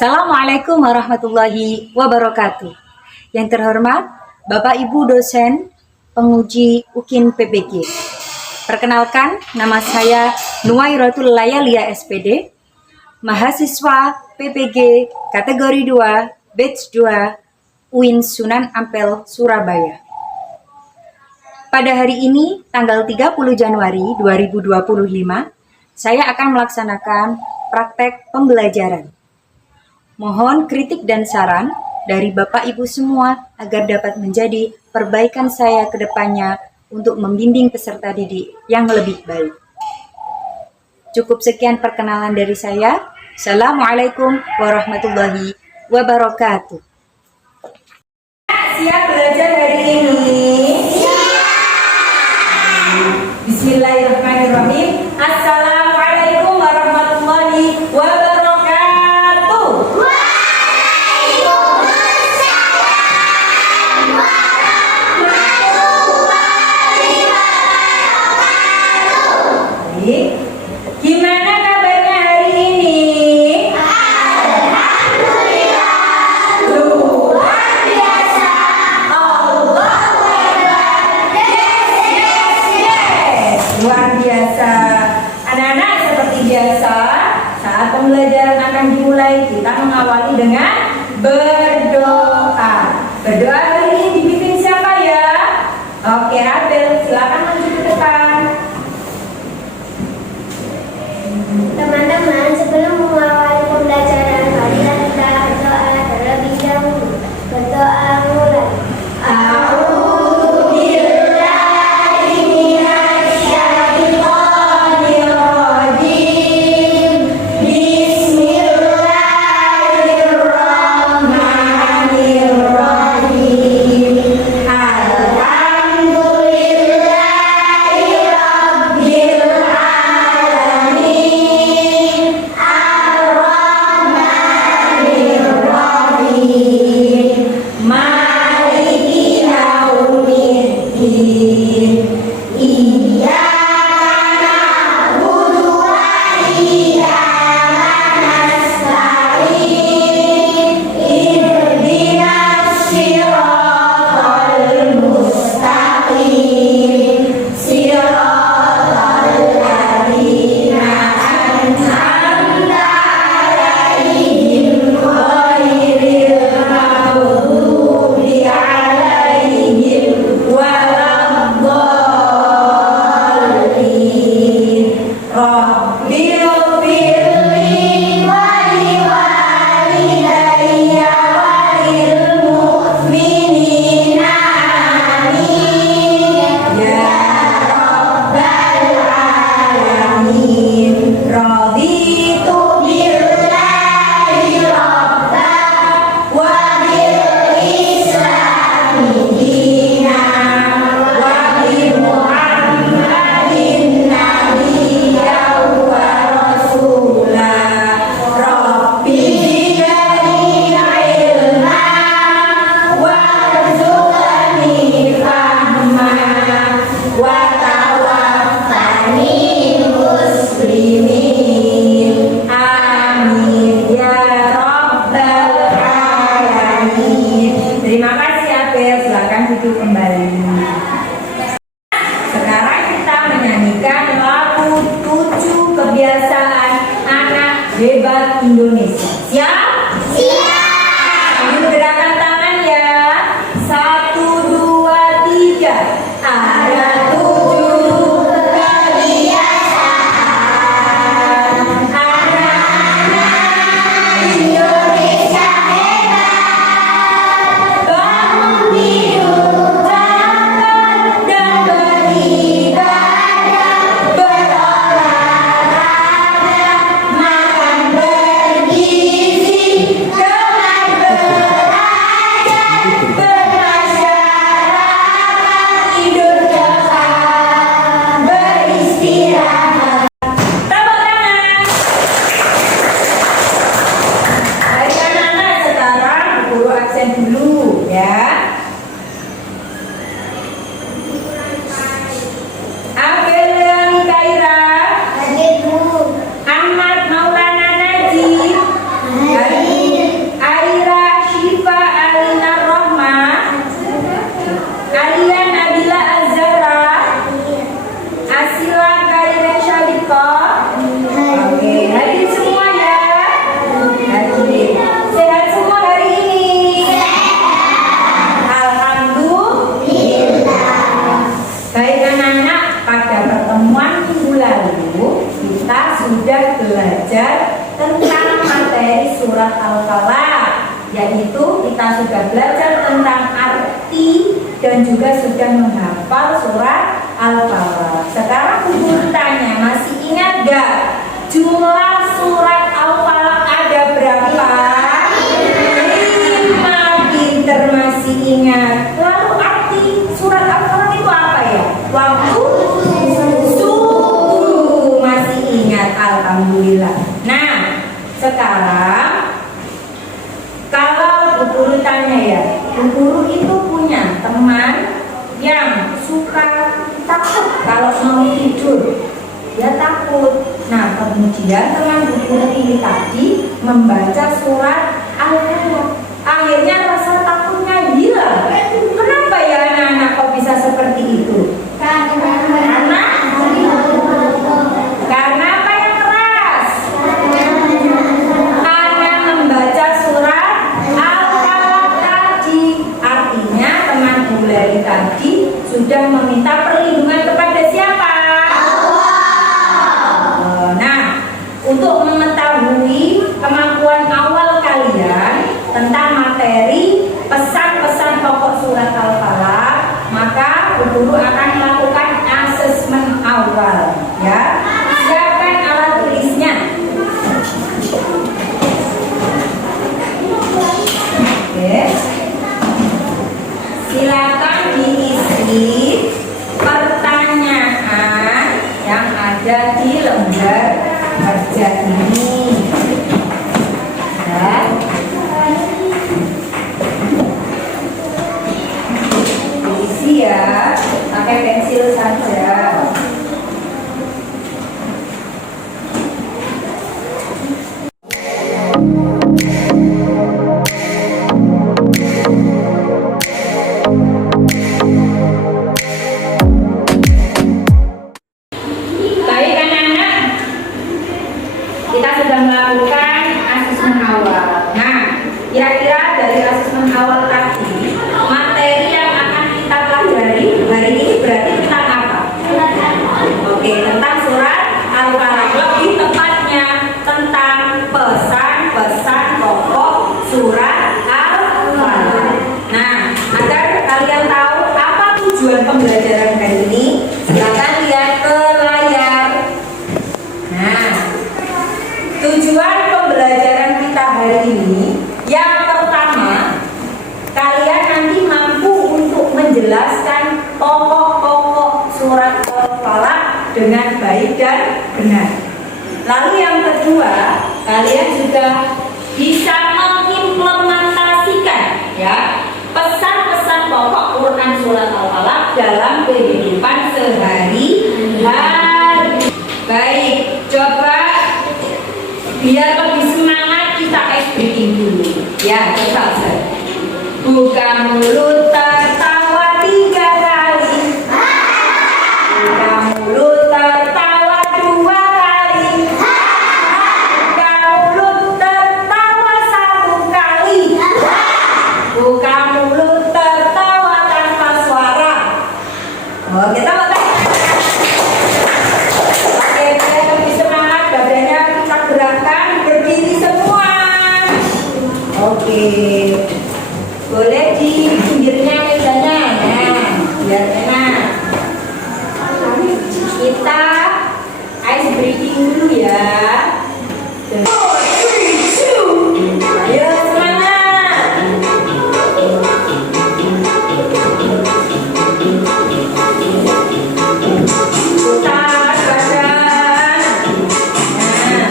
Assalamualaikum warahmatullahi wabarakatuh. Yang terhormat Bapak Ibu dosen penguji UKIN PPG. Perkenalkan, nama saya Nuwairatul Layalia SPD, mahasiswa PPG kategori 2, batch 2, UIN Sunan Ampel, Surabaya. Pada hari ini, tanggal 30 Januari 2025, saya akan melaksanakan praktek pembelajaran. Mohon kritik dan saran dari Bapak Ibu semua agar dapat menjadi perbaikan saya ke depannya untuk membimbing peserta didik yang lebih baik. Cukup sekian perkenalan dari saya. Assalamualaikum warahmatullahi wabarakatuh. Siap belajar hari ini? Bismillahirrahmanirrahim. Assalamualaikum warahmatullahi wabarakatuh. Gimana kabarnya hari ini? Alhamdulillah, luar biasa. Allahu Akbar. Yes. Luar biasa. Anak-anak, seperti biasa, saat pembelajaran akan dimulai, kita mengawali dengan berdoa. Berdoa hari ini dipimpin siapa ya? Oke, Abel, silakan maju ke depan. Teman-teman, sebelum mengawali pembelajaran, marilah kita berdoa terlebih dahulu. Berdoa mulai. Terima kasih Abel, silakan duduk kembali. Sekarang kita menyanyikan lagu 7 kebiasaan anak hebat Indonesia. Siap? Siap. Sambil gerakan tangan ya. 1, 2, 3. Ada 7 kebiasaan anak-anak Indonesia hebat. Bangun tidur, makan dan beribadah, berolahraga, makan bergizi. tentang materi surat Al-Falaq, yaitu kita sudah belajar tentang arti dan juga sudah menghafal surat Al-Falaq. Sekarang guru tanya, masih ingat gak jumlah surat Al-Falaq ada berapa? 5. Pinter, masih ingat. Lalu arti surat Al-Falaq itu apa ya? Waktu subuh, masih ingat. Alhamdulillah. Nah, sekarang kalau Bu Guru tanya ya, Bu Guru itu punya teman yang suka takut kalau mau tidur, dia takut. Nah, kemudian teman Bu Guru ini tadi membaca surat Al-Falaq, akhirnya rasa takutnya hilang. Kenapa ya anak-anak kok bisa seperti itu? Karena apa yang keras? Karena membaca surat Al-Falaq tadi. Artinya teman Bu Leli tadi sudah meminta perlindungan kepada siapa? Allah. Nah, untuk mengetahui kemampuan awal kalian tentang materi pesan-pesan pokok surat Al-Falaq, maka Bu Guru akan melakukan asesmen awal, ya. Siapkan alat tulisnya. Oke. Silakan diisi pertanyaan yang ada di lembar kerja ini. Ya. Diisi ya, pakai pensil saja. Baik anak-anak, kita sudah melakukan asesmen awal. Nah, kira-kira dari asesmen awal tadi, materi yang akan kita pelajari hari ini berarti tentang apa? Oke, tentang surat Al-Falaq. Lebih tepatnya tentang pesan-pesan pokok surat Al-Falaq. Nah, agar kalian tahu apa tujuan pembelajaran hari ini, silakan lihat ke layar. Nah, tujuan pembelajaran kita hari ini, yang pertama, kalian nanti mampu untuk menjelaskan pokok-pokok surat Al-Falaq dengan baik dan benar. Lalu yang kedua, kalian juga bisa mengimplementasikan ya pesan-pesan pokok Quran surat Al-Falaq dalam kehidupan sehari-hari. Baik, coba biar lebih semangat kita ice breaking dulu. Ya, coba saya. Buka mulut tertawa 3 kali. Buka mulut tertawa 2 kali. Buka mulut tertawa 1 kali. Buka mulut tertawa tanpa suara. Oh, kita makan. Oke, biar lebih semangat, badannya kita gerakkan, berdiri semua. Oke, boleh di pinggirnya mejanya, nah, biar enak. Kita ice breaking dulu ya. 4, 3, 2. Ayo semangat. Putar badan. Nah,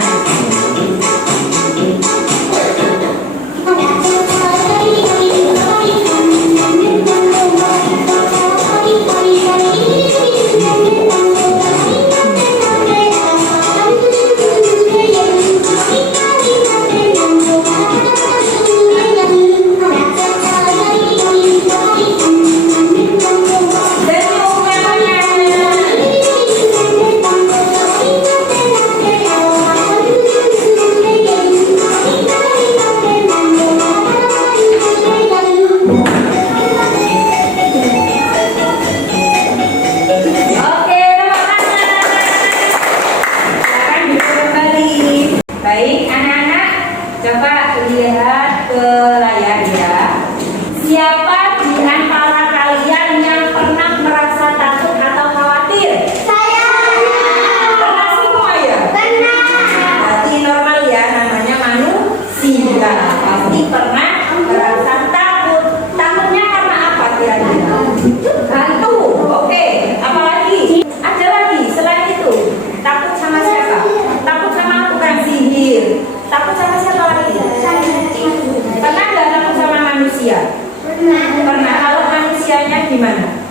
Coba lihat ke layar ya. Siapa di antara kalian yang pernah merasa takut atau khawatir? Saya. Pernah semua ya? Pernah. Berarti normal ya, namanya manusia. Pasti pernah merasa takut. Takutnya karena apa kira-kira? Hantu. Oke. Apalagi? Ada lagi selain itu. Takut sama siapa? Takut sama tukang sihir. Takut sama siapa lagi? Pernah nggak takut sama manusia? Pernah. Kalau manusianya gimana?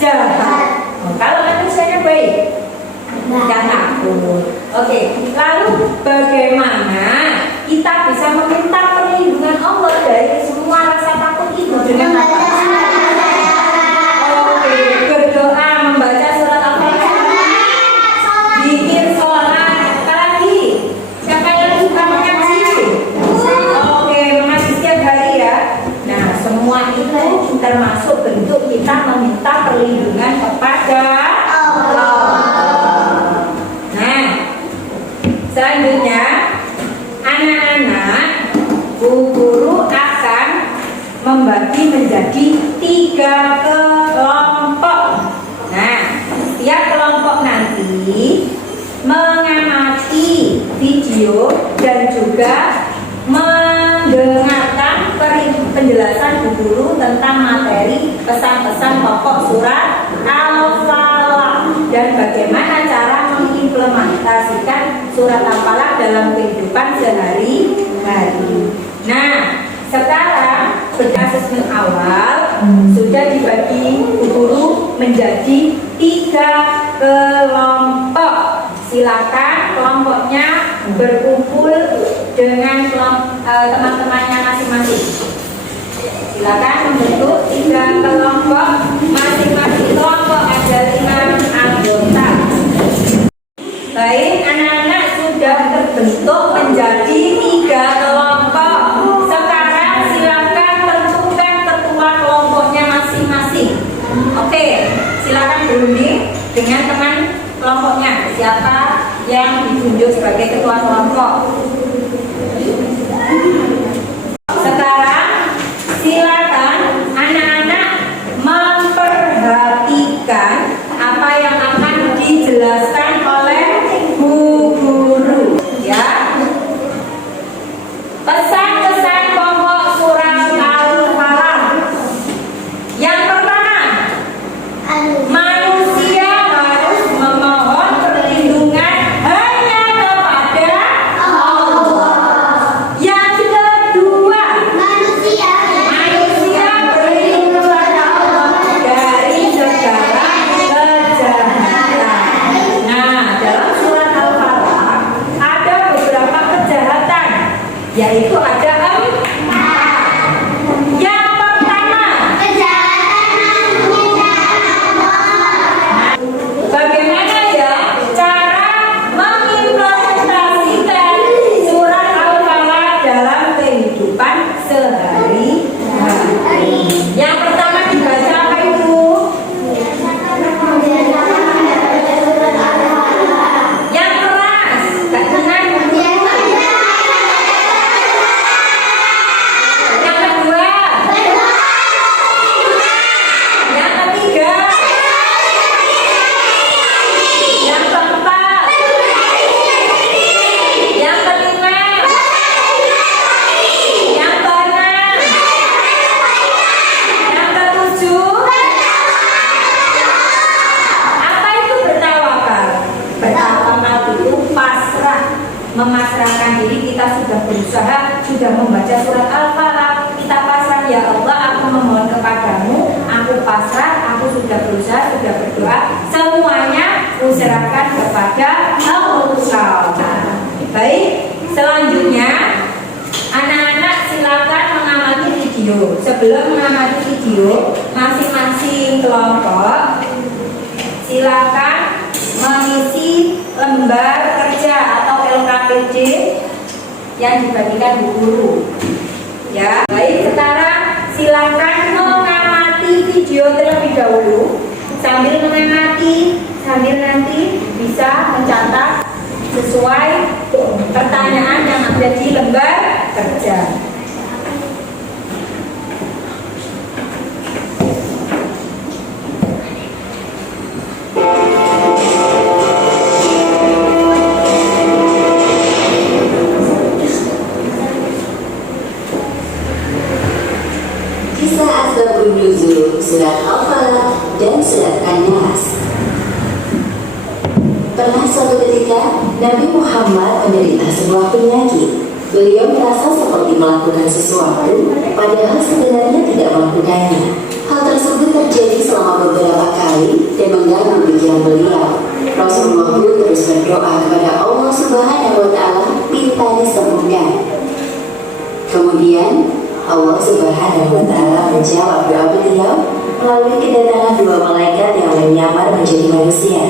Jahat. Oh, kalau manusianya baik? Jangan takut. Oke. Lalu bagaimana kita bisa meminta perlindungan Allah dari semua rasa takut itu dengan apa? Oke, berdoa, membaca surat Al-Fatihah, bikin sholat. Apa lagi? Siapa yang suka mengaji? Oke, mengaji setiap hari ya. Nah, semua itu termasuk bentuk kita meminta perlindungan kepada Allah. Nah, selanjutnya anak-anak, Bu Guru akan membagi menjadi 3 kelompok. Nah, setiap kelompok nanti mengamati video dan juga mendengarkan penjelasan Bu Guru tentang materi pesan-pesan pokok surat Al-Falaq dan bagaimana cara mengimplementasikan surat Al-Falaq dalam kehidupan sehari-hari. Nah, sekarang berdasarkan awal sudah dibagi Bu Guru menjadi 3 kelompok. Silakan kelompoknya berkumpul dengan teman-temannya masing-masing. Silakan membentuk 3 kelompok. Masing-masing kelompok ada 5 anggota. Baik, anak-anak sudah terbentuk menjadi 3 kelompok. Sekarang silakan tentukan ketua kelompoknya masing-masing. Oke, silakan berunding dengan teman kelompoknya. Siapa yang ditunjuk sebagai ketua kelompok? Sekarang silakan anak-anak memperhatikan apa yang akan dijelaskan oleh Bu Guru ya. Pesan-pesan pokok surat Al-Falaq. Yang pertama, manusia harus memohon perlindungan hanya kepada Allah. Yang kedua, manusia berlindung kepada Allah dari segala kejahatan. Nah, dalam surat Al-Falaq ada beberapa kejahatan, yaitu ada 4. Yang pertama, bagaimana ya cara mengimplementasikan surat Al-Falaq dalam kehidupan sehari-hari? Yang pertama dibaca apa itu? Yang keras, dengan yang kedua, yang ketiga, yang keempat, yang kelima, yang keenam, yang ketujuh. Apa itu bertawakal? Bertawakal itu pasrah, memasrahkan diri. Kita sudah berusaha, sudah membaca surat Al-Falaq, kita pasrah, ya Allah, aku memohon kepadamu, aku pasrah, aku sudah berusaha, sudah berdoa, semuanya kuserahkan kepada Allah. Baik, selanjutnya anak-anak silakan mengamati video. Sebelum mengamati video, masing-masing kelompok silakan mengisi lembar kerja atau LKPD yang dibagikan Bu Guru. Ya, baik, sekarang silakan mengamati video terlebih dahulu. Sambil mengamati, sambil nanti bisa mencatat sesuai pertanyaan yang ada di lembar Asbabun Nuzul, surat Al-Falaq, dan surat An-Nas. Pernah suatu ketika Nabi Muhammad menderita sebuah penyakit. Beliau merasa seperti melakukan sesuatu, padahal sebenarnya tidak melakukannya. Hal tersebut terjadi selama beberapa kali dan mengganggu pikiran beliau. Rasulullah pun terus berdoa kepada Allah Subhanahu wa Ta'ala minta disembuhkan. Kemudian Allah Subhanahu wa Ta'ala menjawab doa beliau melalui kedatangan dua malaikat yang menyamar menjadi manusia.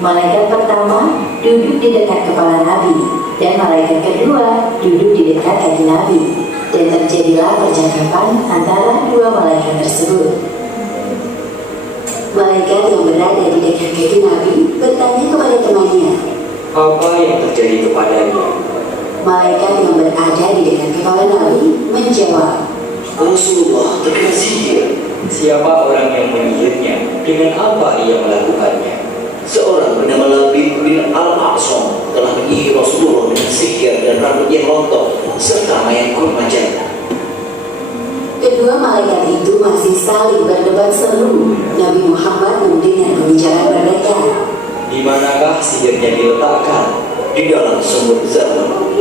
Malaikat pertama duduk di dekat kepala Nabi, dan malaikat kedua duduk di dekat kaki Nabi, dan terjadilah percakapan antara dua malaikat tersebut. Malaikat yang berada di dekat kaki Nabi bertanya kepada temannya, "Apa yang terjadi kepadanya?" Malaikat yang berada di dekat kepala Nabi menjawab, "Rasulullah terkena sihir." "Siapa orang yang menyihirnya? Dengan apa ia melakukannya?" Seorang bernama Labib bin Al-Aqsam telah menyihir Rasulullah dengan sihir dan rambut yang rontok serta mayat kurma jantan. Kedua malaikat itu masih saling berdebat seru. Nabi Muhammad mendengar pembicaraan mereka. "Di manakah sihirnya diletakkan?" Di dalam sumur zaman.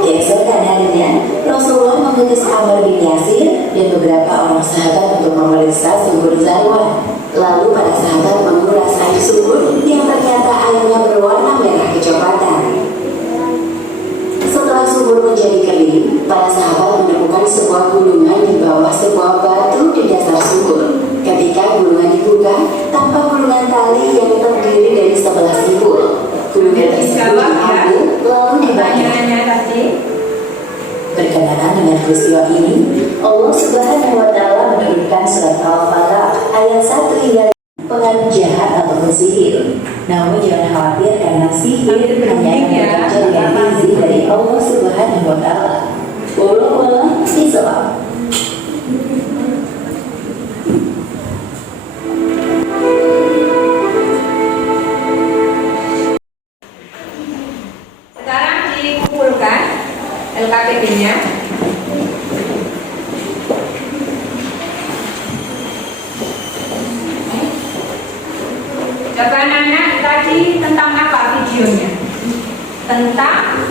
Keesokan harinya, Rasulullah mengutus Amr bin Yasir dan beberapa orang sahabat untuk memeriksa sumur Zarwan. Lalu para sahabat menguras air sumur yang ternyata airnya berwarna merah kecoklatan. Setelah sumur menjadi kering, para sahabat menemukan sebuah gulungan di bawah sebuah batu di dasar sumur. Ketika gulungan dibuka, tampak gulungan tali yang terdiri dari 11 simpul. Gulungan tersebut diambil lalu dibakar. Berkenaan dengan peristiwa ini, Allah Subhanahu wa Ta'ala menurunkan surat Al-Falaq ayat 1 hingga 5, pengaruh jahat ataupun sihir. Namun jangan khawatir karena sihir hanya akan terjadi dengan izin dari Allah Subhanahu wa Ta'ala. Wallahu a'lam bishawab. Sekarang dikumpulkan LKPD-nya. Jawaban anak tadi tentang apa videonya? Tentang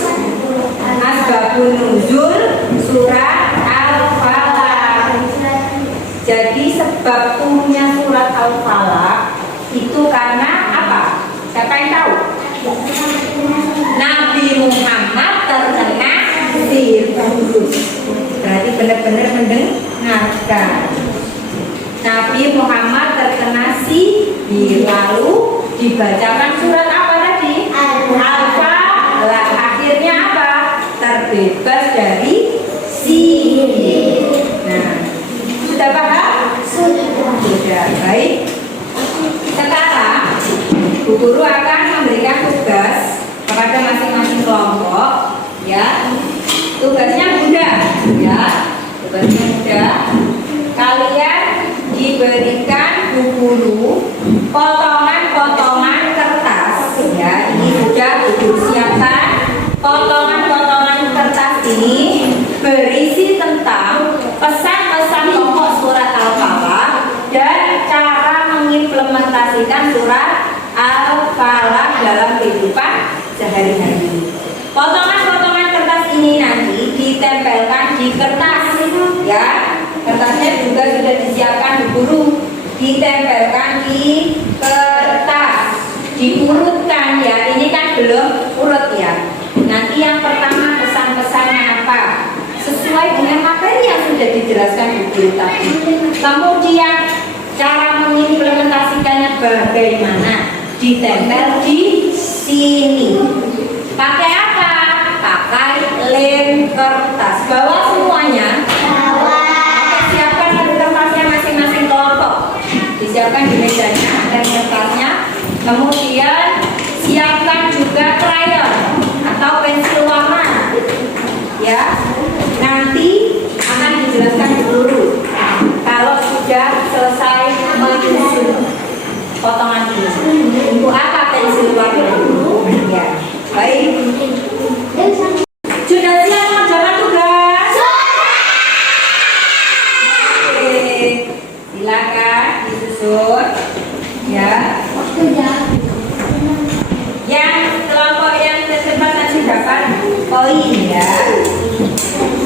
Asbabun Nuzul surat Al-Falaq. Jadi sebab turunnya surat Al-Falaq itu karena apa? Siapa yang tahu? Nabi Muhammad terkena virus. Berarti benar-benar mendengarkan. Nabi Muhammad terkena sihir, lalu dibacakan surat apa tadi? Al-Falaq. Akhirnya apa? Terbebas dari sihir. Nah, sudah paham? Sudah. Baik. Sekarang Bu Guru akan memberikan tugas kepada masing-masing kelompok, ya. Tugasnya mudah, ya. Tugasnya mudah. Kalian diberikan Bu Guru potongan-potongan kertas, ya. Ini sudah Bu Guru siapkan. Potongan-potongan kertas ini berisi tentang pesan-pesan pokok surat Al-Falaq dan cara mengimplementasikan surat Al-Falaq dalam kehidupan sehari-hari. Potongan-potongan kertas ini nanti ditempelkan di kertas, ya. Kertasnya juga sudah disiapkan Bu Guru. Ditempelkan di kertas, diurutkan, ya. Ini kan belum urut, ya. Nanti yang pertama pesan-pesannya apa? Sesuai dengan materi yang sudah dijelaskan Bu Guru tadi. Kemudian cara mengimplementasikannya bagaimana? Ditempel di sini. Pakai apa? Pakai lem kertas. Bawa semuanya. Oke, siapkan lem kertasnya masing-masing kelompok. Disiapkan di mejanya lem kertasnya. Kemudian siapkan juga krayon atau pensil warna. Ya. Nanti akan dijelaskan Bu Guru kalau sudah selesai menyusun potongan ini. Untuk apa pensil warna? Ya. Baik. Sudah siap mengerjakan tugas? poin ya.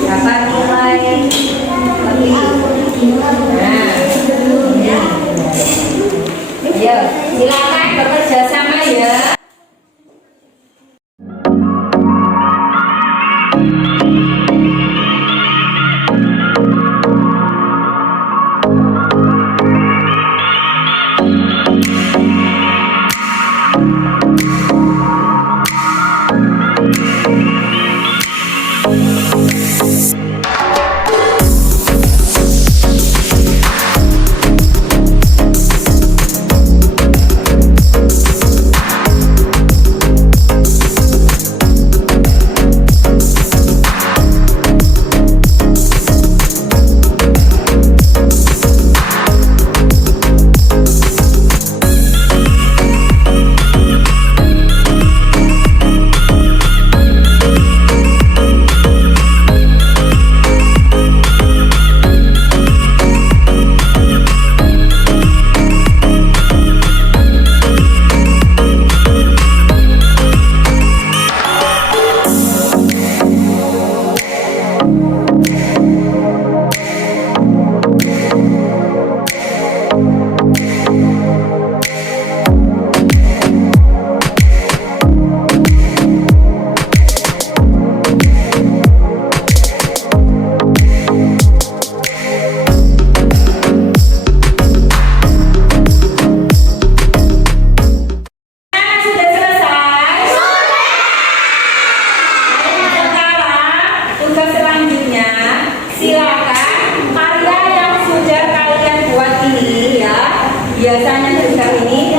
Dapat nilai lebih. Nah, ini. Ayo, silakan bekerja sama ya. Sudah selesai? Sekarang tugas selanjutnya silakan karya yang sudah kalian buat ini ya, biasanya juga ini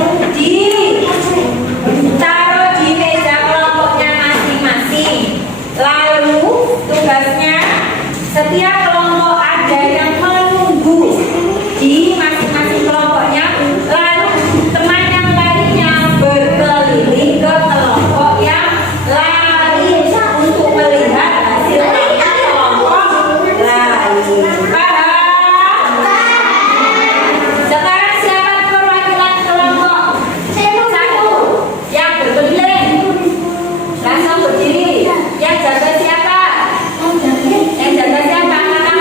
ditaruh di meja kelompoknya masing-masing. Lalu tugasnya setiap kelompok ada yang menunggu di masing-masing kelompoknya. Lalu teman yang lainnya berkeliling ke kelompok yang lain untuk melihat hasil karya kelompok lain. Paham? Sekarang siapa perwakilan kelompok? Satu yang berkeliling. Langsung berdiri. Yang jaga siapa? Yang jaga siapa?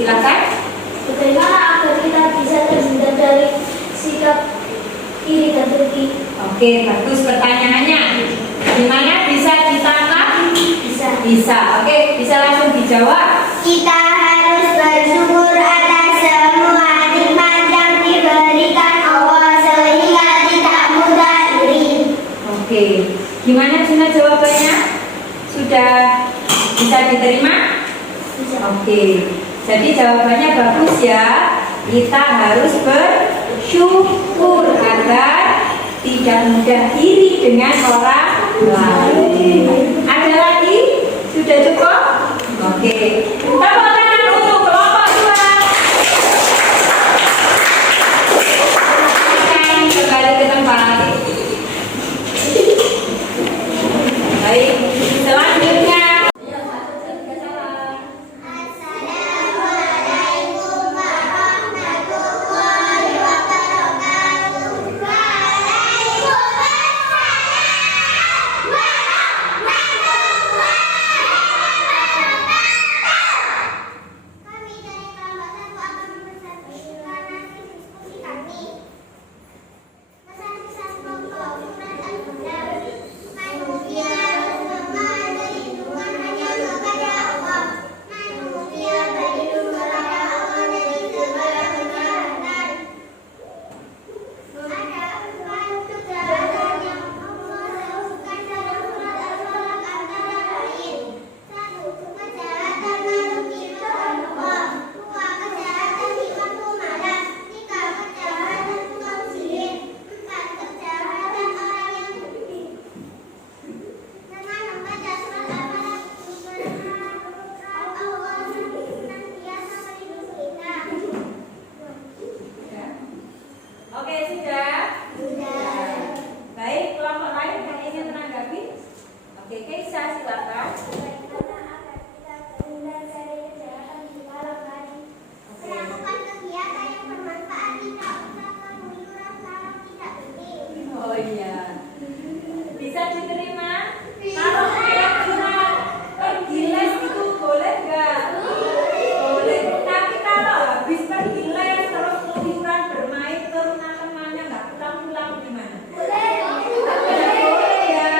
Silakan. Bagaimana agar kita bisa terhindar dari sikap iri dan dengki? Oke, bagus pertanyaannya. Gimana bisa ditangkap? Bisa. Oke, bisa langsung dijawab. Kita harus bersyukur atas semua nikmat yang diberikan Allah sehingga tidak mudah iri. Oke, gimana Cina jawabannya? Sudah bisa diterima? Oke, jadi jawabannya bagus ya. Kita harus bersyukur agar tidak mudah iri dengan orang lain. Ada lagi? Sudah cukup? Oke. Tepuk tangan untuk kelompok 2. Kembali ke tempat. Baik, selanjutnya. Assalamualaikum warahmatullahi wabarakatuh. Waalaikumsalam warahmatullahi wabarakatuh. Kami dari kelompok 1 akan mempresentasikan hasil diskusi kami. Pesan-pesan pokok surat Al-Baqarah. Manusia harus memberi dukungan hanya kepada Allah. Manusia berlindung kepada Allah dari segala kejahatan. Ada 4 kejahatan yang Allah sebutkan dalam surat Al-Falaq antara lain. 1. Kejahatan makhluk ciptaan Allah. 2. Kejahatan di waktu malam. 3. Kejahatan tukang sihir. 4. Kejahatan orang yang berdiri. Dengan membaca surat Al-Falaq, Allah senantiasa melindungi kita. Oke, sudah. Sudah. Baik, kelompok lain yang ingin menanggapi? Oke, Keisha silakan. Bagaimana agar kita terhindar dari kejahatan di malam hari? Melakukan kegiatan yang bermanfaat, tidak usah menuju rasa tidak penting. Oh iya. Bisa diterima? Kalau kira-kira pergi les itu boleh nggak? Boleh. Tapi kalau habis pergi les terus keluyuran bermain ke rumah temannya nggak pulang-pulang gimana? Boleh ya.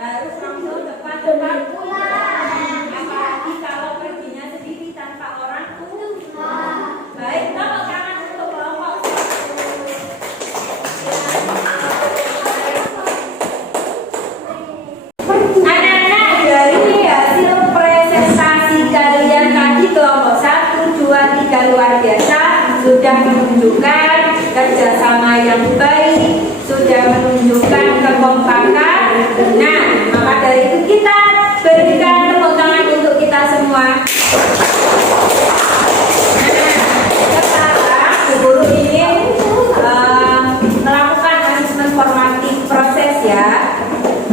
Harus langsung cepat-cepat pulang. Apalagi kalau perginya sendiri tanpa orang tua. Baik, tepuk tangan untuk kelompok 1. Anak-anak, dari hasil presentasi kalian tadi kelompok 1, 2, 3 luar biasa, sudah menunjukkan kerjasama yang baik, sudah menunjukkan kekompakan. Nah, maka dari itu kita berikan tepuk tangan untuk kita semua. Sekarang Bu Guru ingin melakukan asesmen formatif proses ya.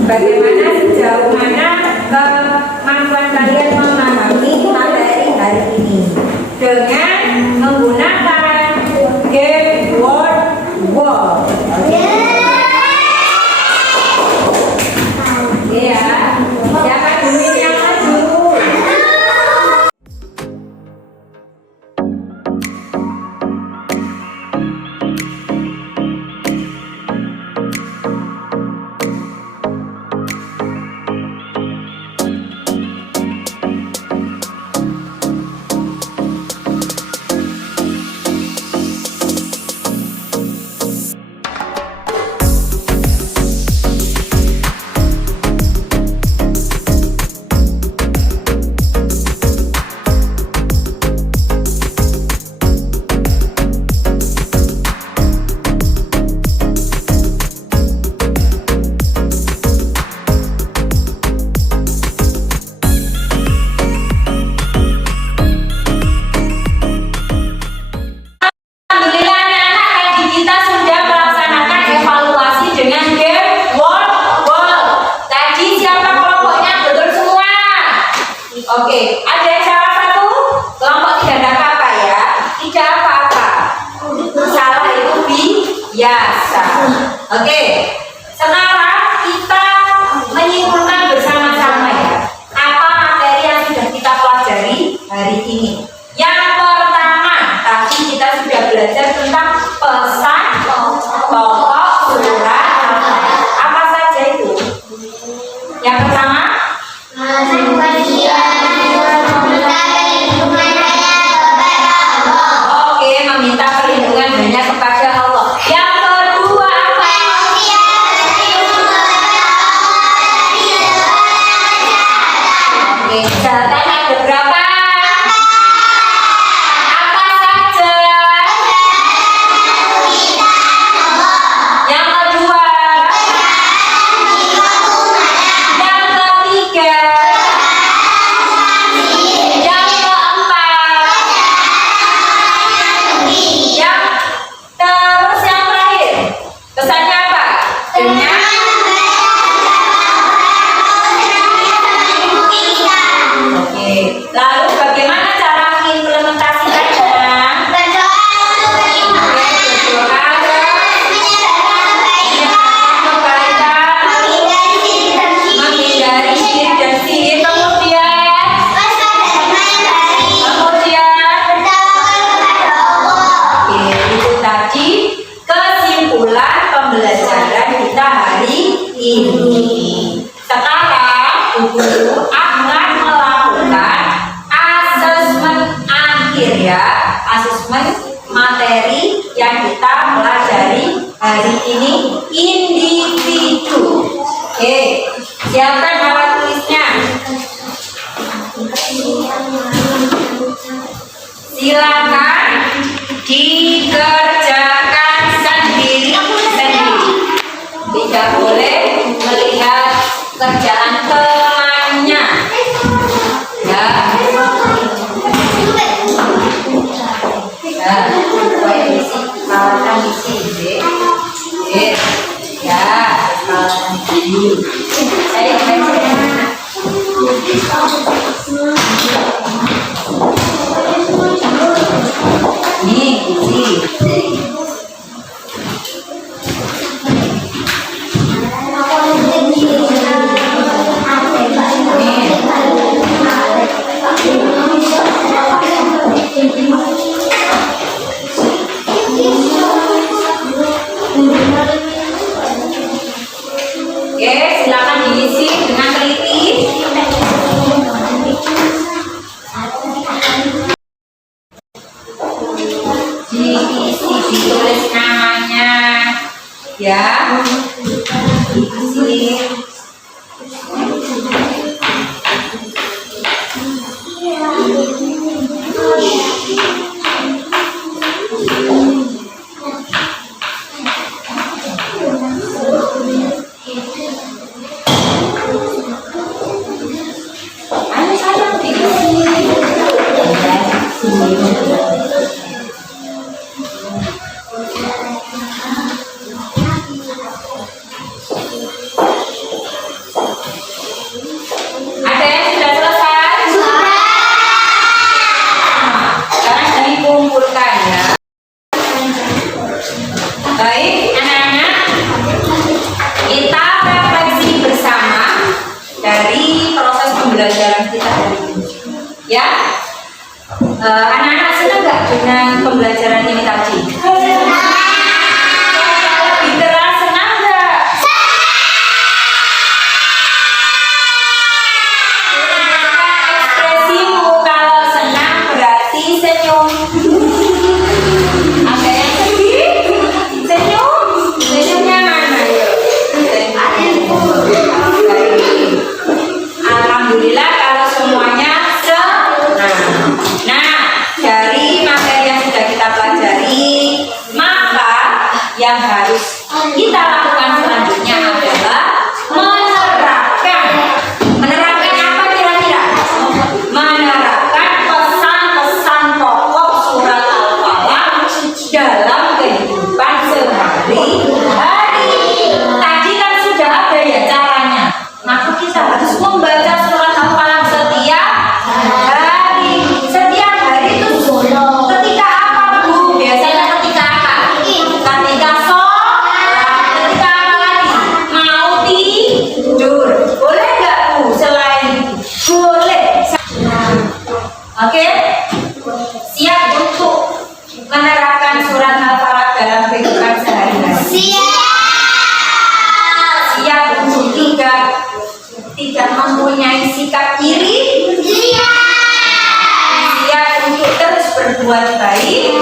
Bagaimana sejauh mana kemampuan kalian memahami materi hari ini dengan menggunakan game word wall. Oke ya. Siapa dulu yang maju? biasa. Oke, sekarang kita menyimpulkan bersama-sama ya apa materi yang sudah kita pelajari hari ini. Yang pertama asesmen materi yang kita pelajari hari ini individu. Oke, siapkan alat tulisnya. Silakan dikerjakan sendiri-sendiri. Tidak boleh melihat kerjaan temannya. Ya. Ya, peralatan isi, ya, peralatan isi. Saya ini isi. Oke, silakan diisi dengan teliti. Diisi, ditulis namanya, ya. Diisi. Ayo sayang diisi. Ada yang sudah selesai? Sudah. Sekarang dikumpulkan ya. Baik, anak-anak, kita refleksi bersama dari proses pembelajaran kita hari ini. Ya, anak-anak senang nggak dengan pembelajaran ini tadi? Lebih keras senang nggak? Ekspresimu kalau senang berarti senyum. Ada yang sedih? Senyum. Senyumnya mana? Alhamdulillah kalau semuanya senang. Nah, dari materi yang sudah kita pelajari, maka yang harus kita lakukan selanjutnya adalah menerapkan. Menerapkan apa kira-kira? Menerapkan pesan-pesan pokok surat Al-Falaq dalam kehidupan sehari-hari. Tadi kan sudah ada ya caranya. Maka kita harus membaca surat Al-Falaq setiap hari. Setiap hari itu ketika apa, Bu? Biasanya ketika apa? Ketika sholat. Ketika apa lagi? Mau tidur. Boleh nggak, Bu? Selain itu? Boleh. Oke? Siap untuk menerapkan surat Al-Falaq dalam kehidupan sehari-hari? Siap untuk tidak mempunyai sikap iri? Siap untuk terus berbuat baik?